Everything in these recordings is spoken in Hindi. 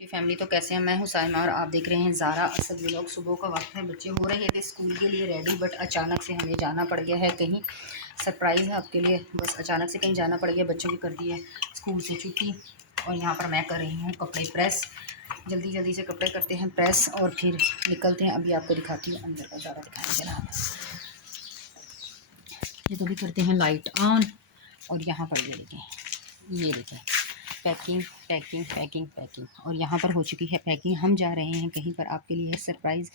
फैमिली तो कैसे हैं। मैं हूं साइमा और आप देख रहे हैं ज़ारा असद व्लॉग। सुबह का वक्त है, बच्चे हो रहे थे स्कूल के लिए रेडी, बट अचानक से हमें जाना पड़ गया है कहीं। सरप्राइज़ है आपके लिए, बस अचानक से कहीं जाना पड़ गया। बच्चों की कर दी है स्कूल से छुट्टी और यहाँ पर मैं कर रही हूँ कपड़े प्रेस। जल्दी जल्दी से कपड़े करते हैं प्रेस और फिर निकलते हैं। अभी आपको दिखाती हूँ अंदर का, ज़्यादा दिखाएंगे ना। ये तो भी करते हैं लाइट ऑन और यहाँ पर ये देखें पैकिंग पैकिंग पैकिंग पैकिंग। और यहाँ पर हो चुकी है पैकिंग। हम जा रहे हैं कहीं पर, आपके लिए सरप्राइज़।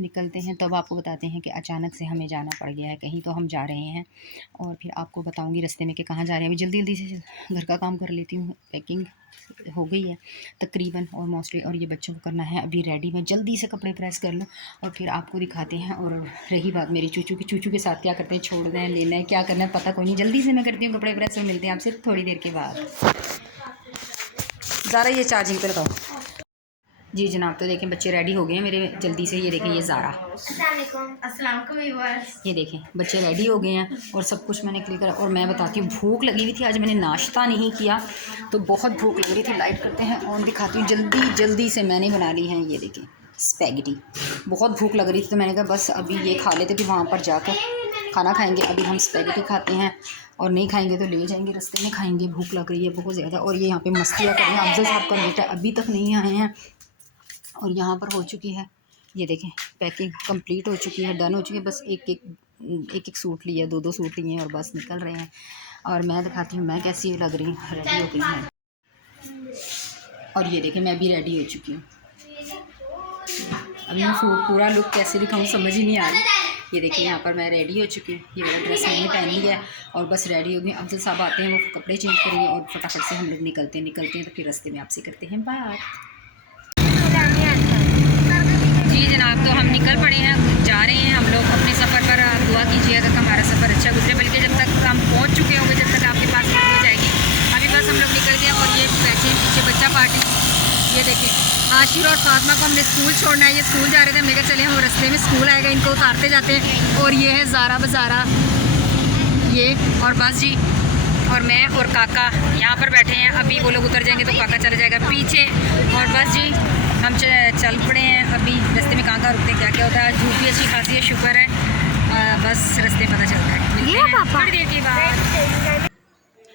निकलते हैं तब आपको बताते हैं कि अचानक से हमें जाना पड़ गया है कहीं, तो हम जा रहे हैं और फिर आपको बताऊंगी रास्ते में कि कहाँ जा रहे हैं। अभी जल्दी जल्दी से घर का काम कर लेती हूँ। पैकिंग हो गई है तकरीबन और मोस्टली, और ये बच्चों को करना है अभी रेडी। मैं जल्दी से कपड़े प्रेस कर लूँ और फिर आपको दिखाते हैं। और रही बात मेरी चूचू की, चूचू के साथ क्या करते हैं, छोड़ना है लेना है क्या करना है पता कोई नहीं। जल्दी से मैं करती हूँ कपड़े प्रेस और मिलते हैं आपसे थोड़ी देर के बाद। ज़ारा ये चार्जिंग पे लगाओ। जी जनाब, तो देखें बच्चे रेडी हो गए हैं मेरे जल्दी से। ये देखें ये ज़ारा, ये देखें बच्चे रेडी हो गए हैं और सब कुछ मैंने क्लियर करा। और मैं बताती हूँ भूख लगी हुई थी, आज मैंने नाश्ता नहीं किया तो बहुत भूख लग रही थी। लाइट करते हैं ऑन, दिखाती हूँ जल्दी जल्दी से मैंने बना ली है। ये देखें स्पैगेटी, बहुत भूख लग रही थी तो मैंने कहा बस अभी ये खा लेते थे, वहाँ पर जाकर खाना खाएंगे। अभी हम स्पैगेटी खाते हैं और नहीं खाएंगे तो ले जाएंगे, रास्ते में खाएंगे। भूख लग रही है बहुत ज़्यादा। और ये यहाँ पे मस्तियाँ कर रहे हैं। अफजल साहब का बेटा अभी तक नहीं आए हैं और यहाँ पर हो चुकी है, ये देखें पैकिंग कंप्लीट हो चुकी है, डन हो चुकी है। बस एक एक सूट लिया, दो सूट लिए हैं और बस निकल रहे हैं। और मैं दिखाती हूँ मैं कैसी लग रही हूँ, रेडी हो गई हूँ। और ये देखें मैं भी रेडी हो चुकी हूँ। अभी मैं पूरा लुक कैसे दिखाऊँ समझ ही नहीं आ रही। ये देखिए यहाँ पर मैं रेडी हो चुकी हूँ। ये वाला ड्रेस मैंने पहन लिया है और बस रेडी हो गई। अफजल साहब आते हैं, वो कपड़े चेंज करेंगे और फटाफट से हम लोग निकलते हैं तो फिर रास्ते में आपसे करते हैं बात। जी जनाब, तो हम निकल पड़े हैं, जा रहे हैं हम लोग अपने सफ़र पर। आप दुआ कीजिएगा कि हमारा सफ़र अच्छा गुजरे, बल्कि जब तक हम पहुँच चुके होंगे जब तक आपके पास हो जाएगी। अभी बस हम लोग निकल गए और ये बैठे पीछे बच्चा पार्टी। ये देखें आशिर और फातिमा को हमने स्कूल छोड़ना है, ये स्कूल जा रहे थे। हमने कहा चले हम रास्ते में स्कूल आएगा, इनको उतारते जाते हैं। और ये है ज़ारा बज़ारा, ये और बस जी। और मैं और काका यहाँ पर बैठे हैं। अभी वो लोग उतर जाएंगे तो काका चला जाएगा पीछे। और बस जी हम चल पड़े हैं। अभी रास्ते में कहाँ रुकते हैं, क्या क्या होता है। धूप भी अच्छी खासी है, शुक्र है। बस रास्ते पता चलता है थोड़ी देर के बाद।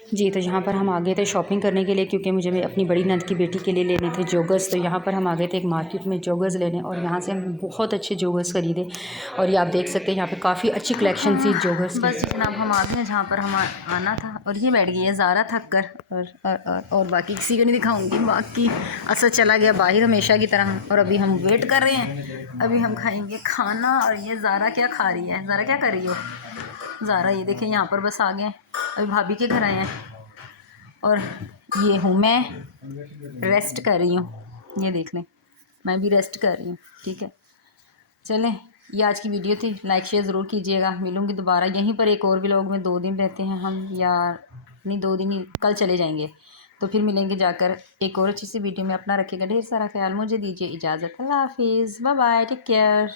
जी तो यहाँ पर हम आ गए थे शॉपिंग करने के लिए, क्योंकि मुझे अपनी बड़ी नंद की बेटी के लिए लेने थे जोगर्स। तो यहाँ पर हम आ गए थे एक मार्केट में जोगर्स लेने और यहाँ से हम बहुत अच्छे जोगर्स खरीदे। और ये आप देख सकते हैं यहाँ पे काफ़ी अच्छी कलेक्शन थी जोगर्स की। बस जनाब हम आ गए जहाँ पर हम आना था और ये बैठ गई है ज़ारा थक कर। और बाकी किसी को नहीं दिखाऊँगी। बाकी असद चला गया बाहर हमेशा की तरह और अभी हम वेट कर रहे हैं। अभी हम खाएँगे खाना। और ये ज़ारा क्या खा रही है, ज़ारा क्या कर रही हो। ज़ारा ये देखें यहाँ पर बस आ गए, अभी भाभी के घर आए हैं। और ये हूँ मैं, रेस्ट कर रही हूँ। ये देख लें मैं भी रेस्ट कर रही हूँ, ठीक है। चलें ये आज की वीडियो थी, लाइक शेयर ज़रूर कीजिएगा। मिलूँगी दोबारा यहीं पर एक और व्लॉग में। 2 दिन रहते हैं हम, या नहीं 2 दिन ही, कल चले जाएंगे तो फिर मिलेंगे जाकर एक और अच्छी सी वीडियो में। अपना रखिएगा ढेर सारा ख्याल। मुझे दीजिए इजाज़त। अल्लाह हाफिज़, बाय बाय, टेक केयर।